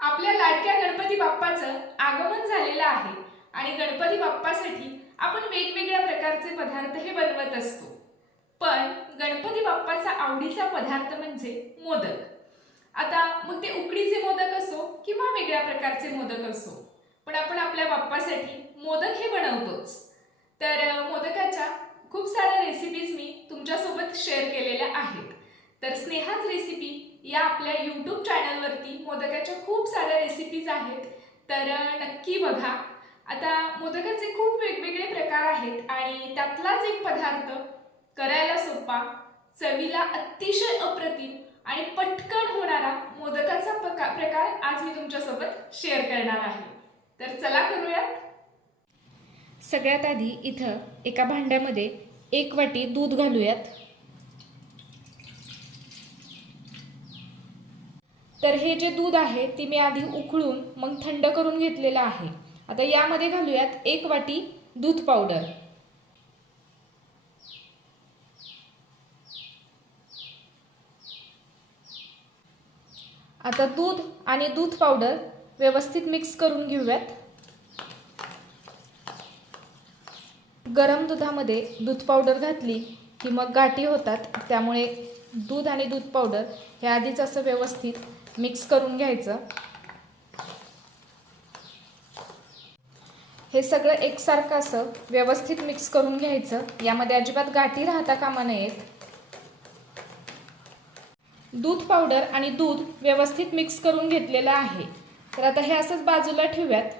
आपल्या लाडक्या गणपती बाप्पाचं आगमन झालेलं आहे आणि गणपती बाप्पासाठी आपण वेगवेगळ्या प्रकारचे पदार्थ हे बनवत असतो. पण गणपती बाप्पाचा आवडीचा पदार्थ म्हणजे मोदक. आता मग ते उकडीचे मोदक असो किंवा वेगळ्या प्रकारचे मोदक असो पण आपण आपल्या बाप्पासाठी मोदक हे बनवतोच. तर मोदकाच्या खूप साऱ्या रेसिपीज मी तुमच्यासोबत शेअर केलेल्या आहेत. तर स्नेहाच रेसिपी या आपल्या यूट्यूब चॅनलवरती मोदकाच्या खूप साऱ्या रेसिपीज आहेत. तर नक्की बघा. आता मोदकाचे खूप वेगवेगळे प्रकार आहेत आणि त्यातलाच एक पदार्थ करायला सोपा चवीला अतिशय अप्रतिम आणि पटकन होणारा मोदकाचा पका प्रकार आज मी तुमच्यासोबत शेअर करणार आहे. तर चला करूयात. सगळ्यात आधी इथं एका भांड्यामध्ये एक वाटी दूध घालूयात. तर हे जे दूध आहे ते मी आधी उकळून मग थंड करून घेतलेलं आहे. आता यामध्ये घालूयात एक वाटी दूध पावडर. आता दूध आणि दूध पावडर व्यवस्थित मिक्स करून घेऊयात. गरम दुधामध्ये दूध पावडर घातली की मग गाठी होतात त्यामुळे दूध आणि दूध पावडर हे आधीच असं व्यवस्थित मिक्स करून घ्यायचं. हे सगळं एकसारखं असं व्यवस्थित मिक्स करून घ्यायचं. यामध्ये अजिबात गाठी राहता कामा नयेत. दूध पावडर आणि दूध व्यवस्थित मिक्स करून घेतलेलं आहे. तर आता हे असंच बाजूला ठेवूयात.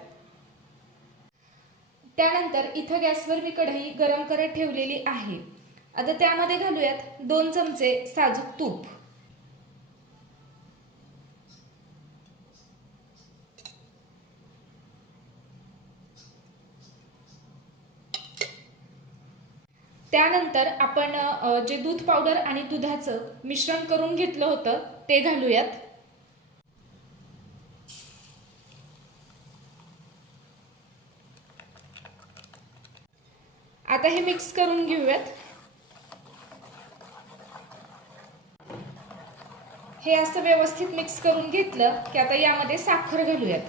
त्यानंतर इथं गॅसवर मी कढई गरम करत ठेवलेली आहे. आता त्यामध्ये घालूयात दोन चमचे साजूक तूप. त्यानंतर आपण जे दूध पावडर आणि दुधाचं मिश्रण करून घेतलं होतं ते घालूयात. आता हे मिक्स करून घेऊयात. हे असं व्यवस्थित मिक्स करून घेतलं की आता यामध्ये साखर घालूयात.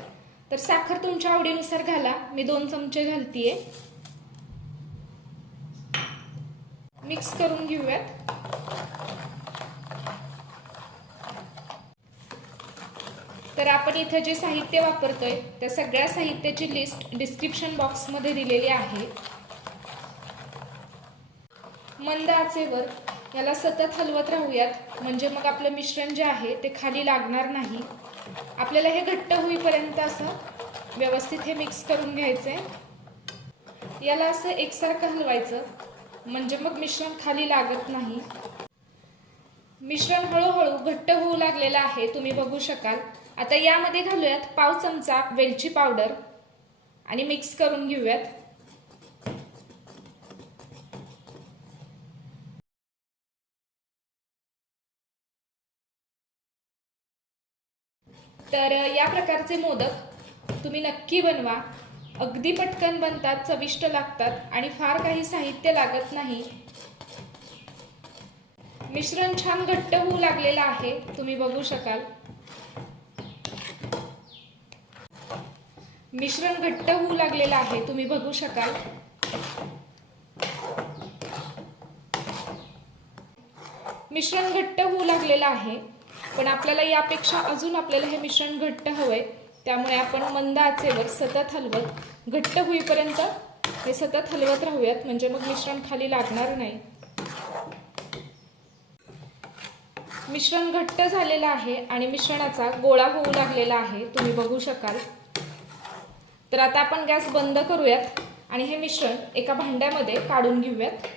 तर साखर तुमच्या आवडीनुसार घाला. मी दोन चमचे घालतीये. मिक्स करून घेऊयात. तर आपण इथं जे साहित्य वापरतोय त्या सगळ्या साहित्याची लिस्ट डिस्क्रिप्शन बॉक्समध्ये दिलेली आहे. मंद आचेवर याला सतत हलवत राहूयात. म्हणजे मग आपलं मिश्रण जे आहे ते खाली लागणार नाही. आपल्याला हे घट्ट होईपर्यंत असं व्यवस्थित हे मिक्स करून घ्यायचं आहे याला असं एकसारखं हलवायचं. म्हणजे मग मिश्रण खाली लागत नाही. मिश्रण हळूहळू घट्ट होऊ लागलेलं आहे तुम्ही बघू शकाल. आता यामध्ये घालूयात पाव चमचा वेलची पावडर आणि मिक्स करून घेऊयात. तर या प्रकारचे मोदक तुम्ही नक्की बनवा. अगदी पटकन बनतात चविष्ट लागतात आणि फार काही साहित्य लागत नाही. मिश्रण छान घट्ट होऊ लागलेलं आहे तुम्ही बघू शकाल. मिश्रण घट्ट होऊ लागलेलं आहे तुम्ही बघू शकाल. मिश्रण घट्ट होऊ लागलेलं आहे पण आपल्याला यापेक्षा अजून आपल्याला हे मिश्रण घट्ट हवंय. त्यामुळे आपण मंद आचेवर सतत हलवत घट्ट होईपर्यंत हे सतत हलवत राहूयात. म्हणजे मग मिश्रण खाली लागणार नाही. मिश्रण घट्ट झालेलं आहे आणि मिश्रणाचा गोळा होऊ लागलेला आहे. तुम्ही बघू शकाल. तर आता आपण गॅस बंद करूयात आणि हे मिश्रण एका भांड्यामध्ये काढून घेऊयात.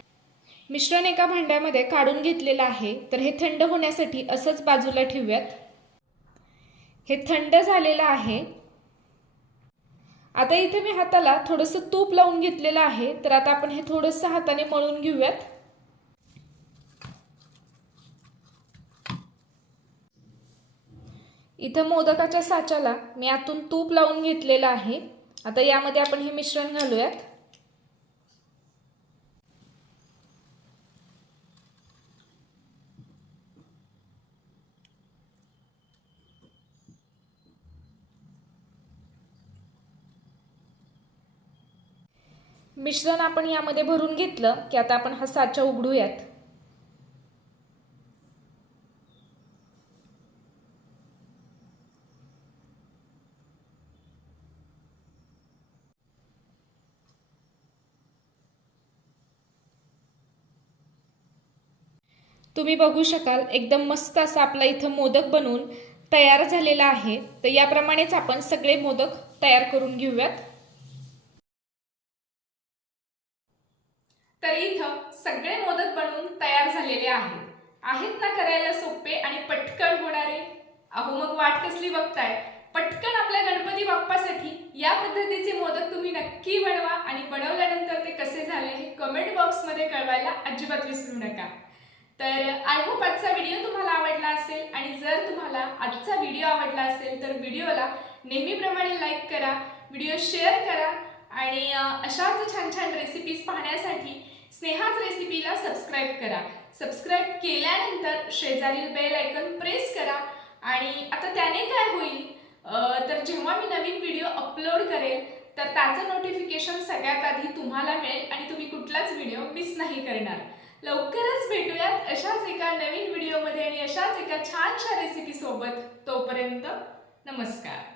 मिश्रण एका भांड्यामध्ये काढून घेतलेलं आहे. तर हे थंड होण्यासाठी असंच बाजूला ठेवूयात. हे थंड झालेलं आहे. आता इथे मी हाताला थोडंसं तूप लावून घेतलेलं आहे. तर आता आपण हे थोडंसं हाताने मळून घेऊयात. इथं मोदकाच्या साच्याला मी आतून तूप लावून घेतलेलं आहे. आता यामध्ये आपण हे मिश्रण घालूयात. मिश्रण आपण यामध्ये भरून घेतलं की आता आपण हा साचा उघडूयात. तुम्ही बघू शकाल एकदम मस्त असा आपला इथं मोदक बनवून तयार झालेला आहे. तर याप्रमाणेच आपण सगळे मोदक तयार करून घेऊयात. तर इथं सगळे मोदक बनवून तयार झालेले आहेत. आहेत ना करायला सोपे आणि पटकन होणारे? अहो मग वाट कसली बघताय? पटकन आपल्या गणपती बाप्पासाठी या पद्धतीचे मोदक तुम्ही नक्की बनवा आणि बनवल्यानंतर ते कसे झाले हे कमेंट बॉक्समध्ये कळवायला अजिबात विसरू नका. तर आय होप आजचा व्हिडिओ तुम्हाला आवडला असेल आणि जर तुम्हाला आजचा व्हिडिओ आवडला असेल तर व्हिडिओला नेहमीप्रमाणे लाईक करा व्हिडिओ शेअर करा आणि अशाच छान छान रेसिपीज पाहण्यासाठी स्नेहाच रेसिपीला सबस्क्राईब करा. सबस्क्राईब केल्यानंतर शेजारील बेल आयकन प्रेस करा. आणि आता त्याने काय होईल? तर जेव्हा मी नवीन व्हिडिओ अपलोड करेल तर त्याचं नोटिफिकेशन सगळ्यात आधी तुम्हाला मिळेल आणि तुम्ही कुठलाच व्हिडिओ मिस नाही करणार. लवकरच भेटूयात अशाच एका नवीन व्हिडिओमध्ये आणि अशाच एका छानशा रेसिपीसोबत तोपर्यंत नमस्कार.